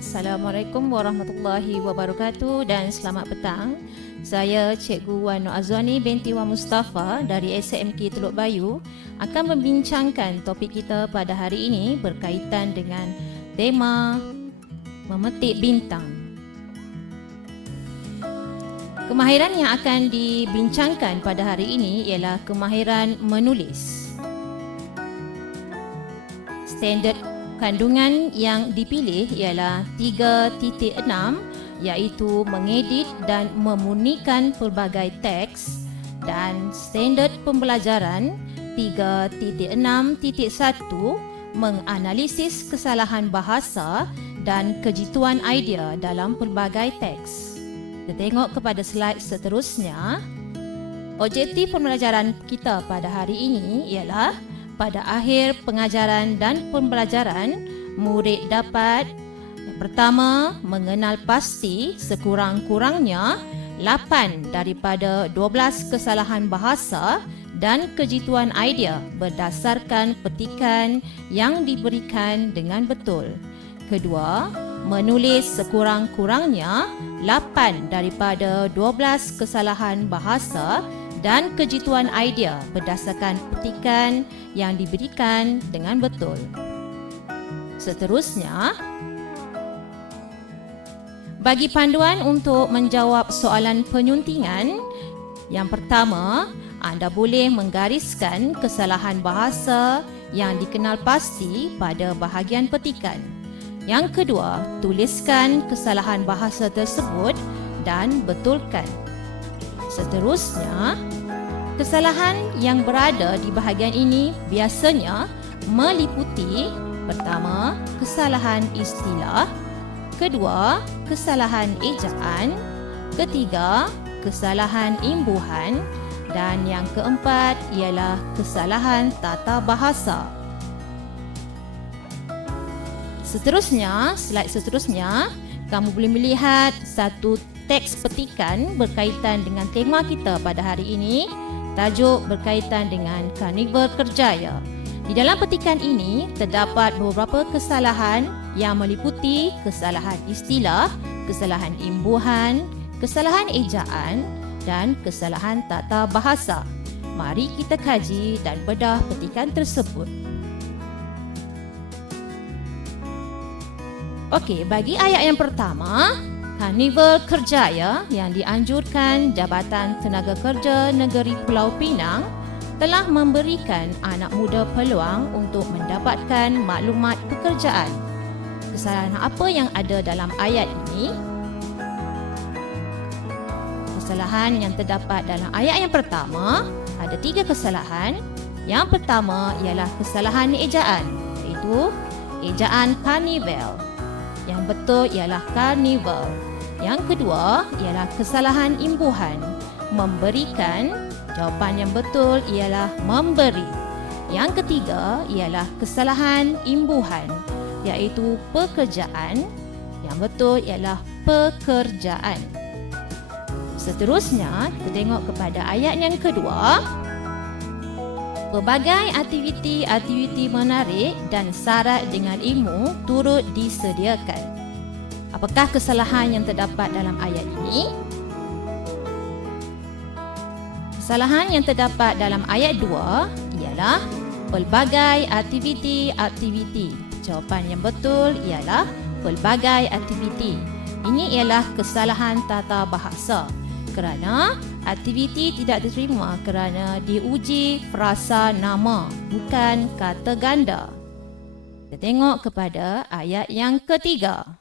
Assalamualaikum warahmatullahi wabarakatuh dan selamat petang. Saya Cikgu Wan Nur Azwani binti Wan Mustafa dari SMK Teluk Bayu akan membincangkan topik kita pada hari ini berkaitan dengan tema memetik bintang. Kemahiran yang akan dibincangkan pada hari ini ialah kemahiran menulis. Standard kandungan yang dipilih ialah 3.6 iaitu mengedit dan memunikan pelbagai teks, dan standard pembelajaran 3.6.1 menganalisis kesalahan bahasa dan kejituan idea dalam pelbagai teks. Kita tengok kepada slide seterusnya. Objektif pembelajaran kita pada hari ini ialah pada akhir pengajaran dan pembelajaran, murid dapat yang pertama, mengenal pasti sekurang-kurangnya 8 daripada 12 kesalahan bahasa dan kejituan idea berdasarkan petikan yang diberikan dengan betul. Kedua, menulis sekurang-kurangnya 8 daripada 12 kesalahan bahasa dan kejituan idea berdasarkan petikan yang diberikan dengan betul. Seterusnya, bagi panduan untuk menjawab soalan penyuntingan, yang pertama, anda boleh menggariskan kesalahan bahasa yang dikenal pasti pada bahagian petikan. Yang kedua, tuliskan kesalahan bahasa tersebut dan betulkan. Seterusnya, kesalahan yang berada di bahagian ini biasanya meliputi pertama, kesalahan istilah, kedua, kesalahan ejaan, ketiga, kesalahan imbuhan, dan yang keempat ialah kesalahan tata bahasa. Seterusnya, slide seterusnya, kamu boleh melihat satu teks petikan berkaitan dengan tema kita pada hari ini. Tajuk berkaitan dengan Karnival Kerjaya. Di dalam petikan ini terdapat beberapa kesalahan yang meliputi kesalahan istilah, kesalahan imbuhan, kesalahan ejaan dan kesalahan tata bahasa. Mari kita kaji dan bedah petikan tersebut. Okey, bagi ayat yang pertama, Karnival Kerjaya yang dianjurkan Jabatan Tenaga Kerja Negeri Pulau Pinang telah memberikan anak muda peluang untuk mendapatkan maklumat pekerjaan. Kesalahan apa yang ada dalam ayat ini? Kesalahan yang terdapat dalam ayat yang pertama ada 3 kesalahan. Yang pertama ialah kesalahan ejaan, iaitu ejaan Karnival. Yang betul ialah Karnival. Yang kedua ialah kesalahan imbuhan, memberikan. Jawapan yang betul ialah memberi. Yang ketiga ialah kesalahan imbuhan, iaitu pekerjaan. Yang betul ialah pekerjaan. Seterusnya, kita tengok kepada ayat yang kedua. Pelbagai aktiviti-aktiviti menarik dan syarat dengan ilmu turut disediakan. Apakah kesalahan yang terdapat dalam ayat ini? Kesalahan yang terdapat dalam ayat 2 ialah pelbagai aktiviti-aktiviti. Jawapan yang betul ialah pelbagai aktiviti. Ini ialah kesalahan tata bahasa kerana aktiviti tidak diterima kerana diuji frasa nama, bukan kata ganda. Kita tengok kepada ayat yang ketiga.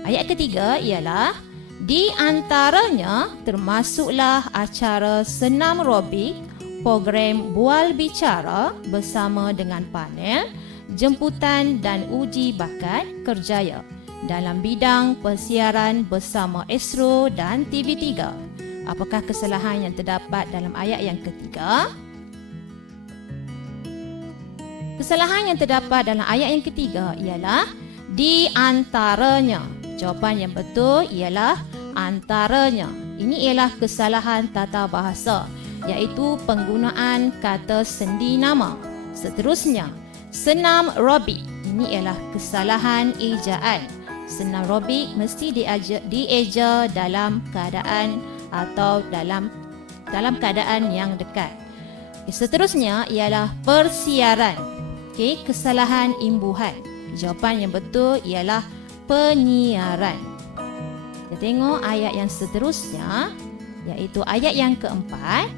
Ayat ketiga ialah di antaranya termasuklah acara senam robik, program bual bicara bersama dengan panel, jemputan dan uji bakat kerjaya dalam bidang persiaran bersama Astro dan TV3. Apakah kesalahan yang terdapat dalam ayat yang ketiga? Kesalahan yang terdapat dalam ayat yang ketiga ialah di antaranya. Jawapan yang betul ialah antaranya. Ini ialah kesalahan tata bahasa, iaitu penggunaan kata sendi nama. Seterusnya, senam robik. Ini ialah kesalahan ejaan. senam aerobik mesti dieja dalam keadaan atau dalam keadaan yang dekat. Seterusnya ialah persiaran. Kesalahan imbuhan. Jawapan yang betul ialah penyiaran. Kita tengok ayat yang seterusnya, iaitu ayat yang keempat.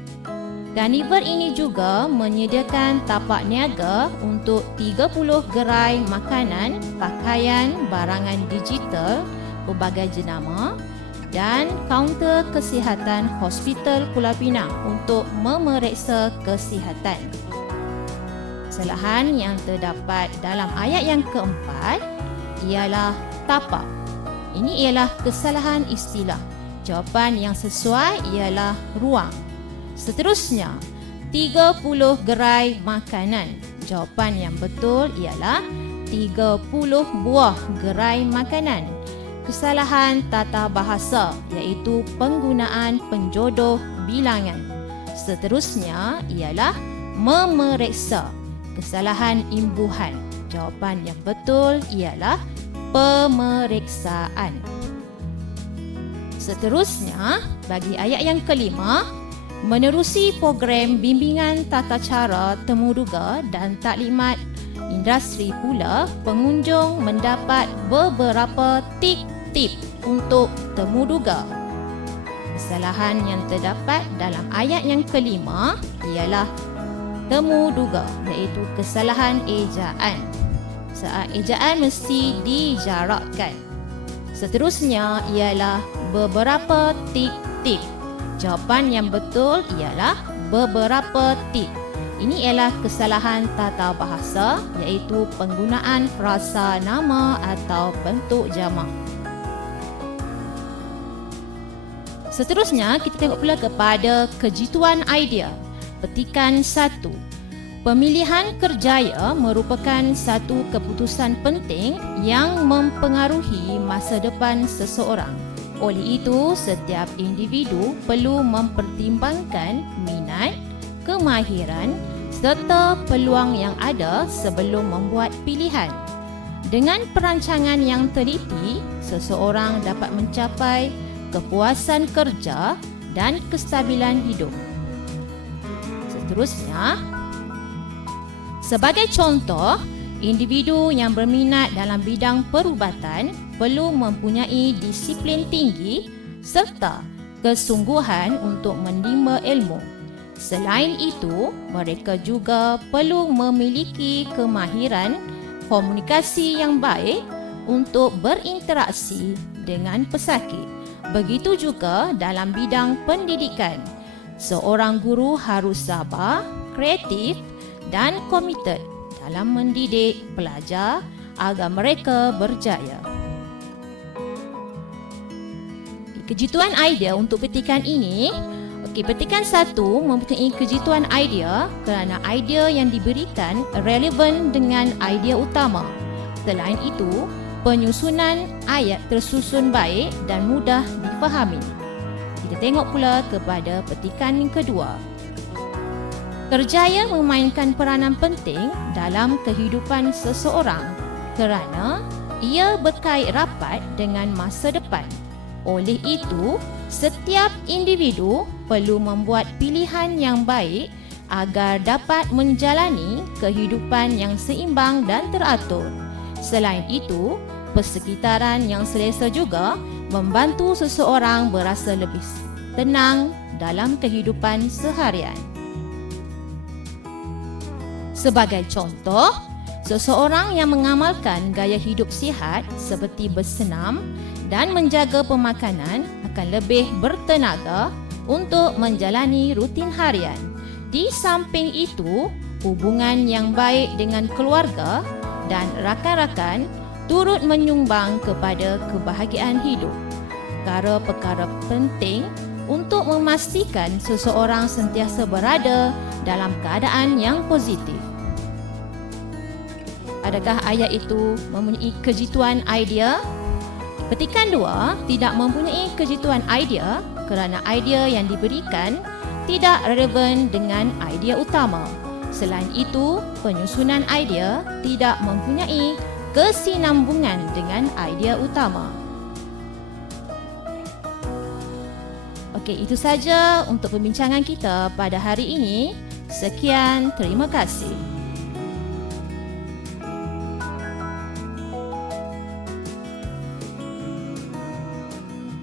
Ghanibird ini juga menyediakan tapak niaga untuk 30 gerai makanan, pakaian, barangan digital, pelbagai jenama dan kaunter kesihatan Hospital Pulau Pinang untuk memeriksa kesihatan. Kesalahan yang terdapat dalam ayat yang keempat ialah tapak. Ini ialah kesalahan istilah. Jawapan yang sesuai ialah ruang. Seterusnya, 30 gerai makanan. Jawapan yang betul ialah 30 buah gerai makanan. Kesalahan tata bahasa iaitu penggunaan penjodoh bilangan. Seterusnya ialah memeriksa. Kesalahan imbuhan. Jawapan yang betul ialah pemeriksaan. Seterusnya, bagi ayat yang kelima, menerusi program bimbingan tata cara temuduga dan taklimat industri pula, pengunjung mendapat beberapa tip untuk temuduga. Kesalahan yang terdapat dalam ayat yang kelima ialah temuduga, iaitu kesalahan ejaan. Saat ejaan mesti dijarakkan. Seterusnya ialah beberapa tip. Jawapan yang betul ialah beberapa tip. Ini ialah kesalahan tata bahasa, iaitu penggunaan frasa nama atau bentuk jamak. Seterusnya, kita tengok pula kepada kejituan idea. Petikan 1. Pemilihan kerjaya merupakan satu keputusan penting yang mempengaruhi masa depan seseorang. Oleh itu, setiap individu perlu mempertimbangkan minat, kemahiran serta peluang yang ada sebelum membuat pilihan. Dengan perancangan yang teliti, seseorang dapat mencapai kepuasan kerja dan kestabilan hidup. Seterusnya, sebagai contoh, individu yang berminat dalam bidang perubatan perlu mempunyai disiplin tinggi serta kesungguhan untuk menimba ilmu. Selain itu, mereka juga perlu memiliki kemahiran komunikasi yang baik untuk berinteraksi dengan pesakit. Begitu juga dalam bidang pendidikan. Seorang guru harus sabar, kreatif dan komited dalam mendidik pelajar agar mereka berjaya. Kejituan idea untuk petikan ini, petikan 1 mempunyai kejituan idea kerana idea yang diberikan relevan dengan idea utama. Selain itu, penyusunan ayat tersusun baik dan mudah difahami. Kita tengok pula kepada petikan yang kedua. Kerjaya memainkan peranan penting dalam kehidupan seseorang kerana ia berkait rapat dengan masa depan. Oleh itu, setiap individu perlu membuat pilihan yang baik agar dapat menjalani kehidupan yang seimbang dan teratur. Selain itu, persekitaran yang selesa juga membantu seseorang berasa lebih tenang dalam kehidupan seharian. Sebagai contoh, seseorang yang mengamalkan gaya hidup sihat seperti bersenam dan menjaga pemakanan akan lebih bertenaga untuk menjalani rutin harian. Di samping itu, hubungan yang baik dengan keluarga dan rakan-rakan turut menyumbang kepada kebahagiaan hidup. Perkara-perkara penting untuk memastikan seseorang sentiasa berada dalam keadaan yang positif. Adakah ayat itu mempunyai kejituan idea? Petikan 2 tidak mempunyai kejituan idea kerana idea yang diberikan tidak relevan dengan idea utama. Selain itu, penyusunan idea tidak mempunyai berkesinambungan dengan idea utama. Okey, itu saja untuk perbincangan kita pada hari ini. Sekian, terima kasih.